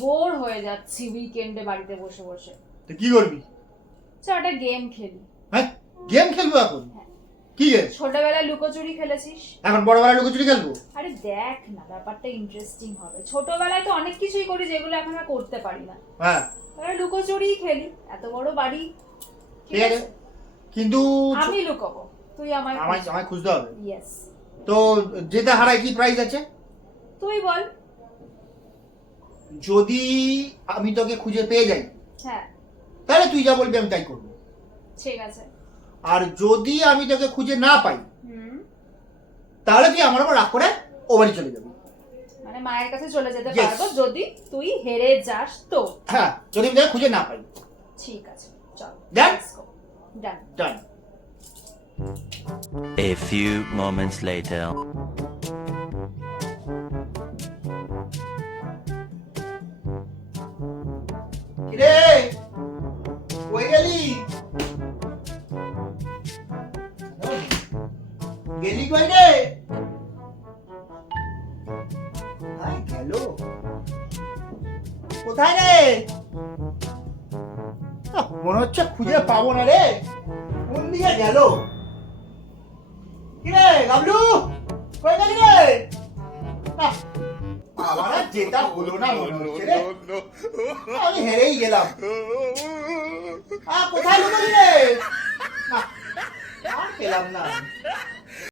Bore হয়ে যাচ্ছি উইকেন্ডে বাড়িতে বসে বসে। তো কি করবি? চল একটা গেম খেলি। হ্যাঁ, গেম খেলবো এখন? হ্যাঁ। কি গেম? ছোটবেলায় লুকোচুরি খেলেছিস? এখন বড়বেলায় লুকোচুরি খেলবো? আরে দেখ না, ব্যাপারটা ইন্টারেস্টিং হবে। ছোটবেলায় তো অনেক কিছুই করি যেগুলো এখন আর করতে পারি না। হ্যাঁ, তাহলে লুকোচুরি খেলি, এত বড় বাড়ি। ঠিক আছে, কিন্তু আমি লুকোবো, তুই আমায় আমায় খুঁজতে হবে। ইয়েস। তো যেটা হারায় কি প্রাইজ আছে? তুই বল। যদি আমি তোকে খুঁজে পেয়ে যাই, হ্যাঁ তাহলে তুই যা বলবি আমি তাই করবো। ঠিক আছে। আর যদি আমি তোকে খুঁজে না পাই, তাহলে তুই আমার উপর রাগ করে ও বাড়ি চলে যাবি। মানে মায়ের কাছে চলে যেতে Yes. পারবো যদি তুই হেরে যাস তো? হ্যাঁ, যদি আমি তোকে খুঁজে না পাই। ঠিক আছে, চল। Done? Done. Done. A few moments later. কিরে, কই গেলি? গেলি কই রে? হাই গেল, কোথায় রে? মনে হচ্ছে খুঁজে পাবো না রে। কোন দিকে গেল? কিরে গাবলু, কই গেলি রে? আমার আর যেটা হলো না মনে হচ্ছে রে, আমি হেরেই গেলাম। কোথায় লুকোলি রে? আর পেলাম না।